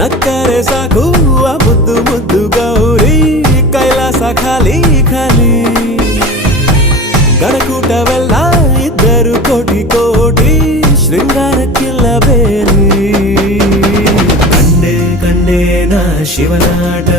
ನಕ್ಕರೆ ಸಾಕು ಆ ಮುದ್ದು ಮುದ್ದು ಗೌರಿ ಕೈಲಾಸ ಖಾಲಿ ಖಾಲಿ ಗಣಕೂಟವೆಲ್ಲ ಇದ್ದರು ಕೋಟಿ ಕೋಟಿ ಶೃಂಗಾರಕ್ಕಿಲ್ಲ ಬೇರೆ ಕಂಡೆ ಕಂಡೆ ನಾ ಶಿವನಾಟ